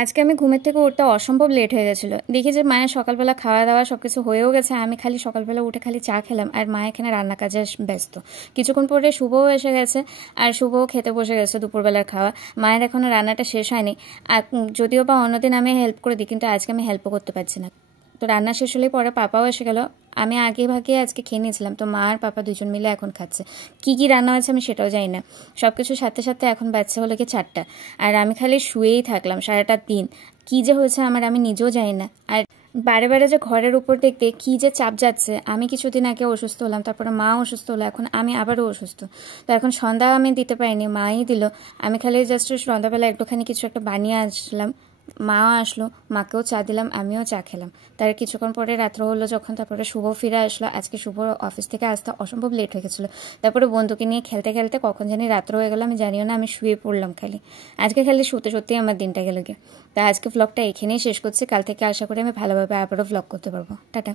আজকে আমি ঘুমের থেকে উঠতে অসম্ভব লেট হয়ে গেছিলো। দেখি যে মায়ের সকালবেলা খাওয়া দাওয়া সব কিছু হয়েও গেছে। আমি খালি সকালবেলা উঠে খালি চা খেলাম, আর মা এখানে রান্না কাজে ব্যস্ত। কিছুক্ষণ পরে শুভও এসে গেছে, আর শুভও খেতে বসে গেছে দুপুরবেলার খাওয়া। মায়ের এখনও রান্নাটা শেষ হয়নি। আর যদিও বা অন্যদিন আমি হেল্প করে দিই, কিন্তু আজকে আমি হেল্পও করতে পারছি না। তো রান্না শেষ হলেই পরে পাপাও এসে গেল। আমি আগে ভাগে আজকে খেয়ে নিয়েছিলাম, তো মা আর পাপা দুজন মিলে এখন খাচ্ছে। কি কি রান্না হয়েছে আমি সেটাও জানি না। সব কিছুর সাথে সাথে এখন বাচ্চা হলো কি 4টা, আর আমি খালি শুয়েই থাকলাম সারাটা দিন। কি যে হয়েছে আমার আমি নিজেও জানি না। আর বারে বারে যে ঘরের উপর দেখতে কি যে চাপ যাচ্ছে। আমি কিছুদিন আগে অসুস্থ হলাম, তারপরে মা অসুস্থ হলো, এখন আমি আবারও অসুস্থ। তো এখন সন্ধ্যা আমি দিতে পারিনি, মাই দিল। আমি খালি জাস্ট সন্ধ্যাবেলা একটুখানি কিছু একটা বানিয়ে আসলাম, মাও আসলো, মাকেও চা দিলাম, আমিও চা খেলাম। তার কিছুক্ষণ পরে রাত্র হলো যখন, তারপরে শুভ ফিরে আসলো। আজকে শুভ অফিস থেকে আসতে অসম্ভব লেট হয়ে গেছিলো। তারপরে বন্ধুকে নিয়ে খেলতে খেলতে কখন জানি রাত্র হয়ে গেলো আমি জানিও না। আমি শুয়ে পড়লাম খালি। আজকে খালি শুতে সত্যিই আমার দিনটা গেল গিয়ে। তা আজকে ব্লগটা এখানেই শেষ করছি। কাল থেকে আশা করি আমি ভালোভাবে আবারও ব্লগ করতে পারবো। টাটা।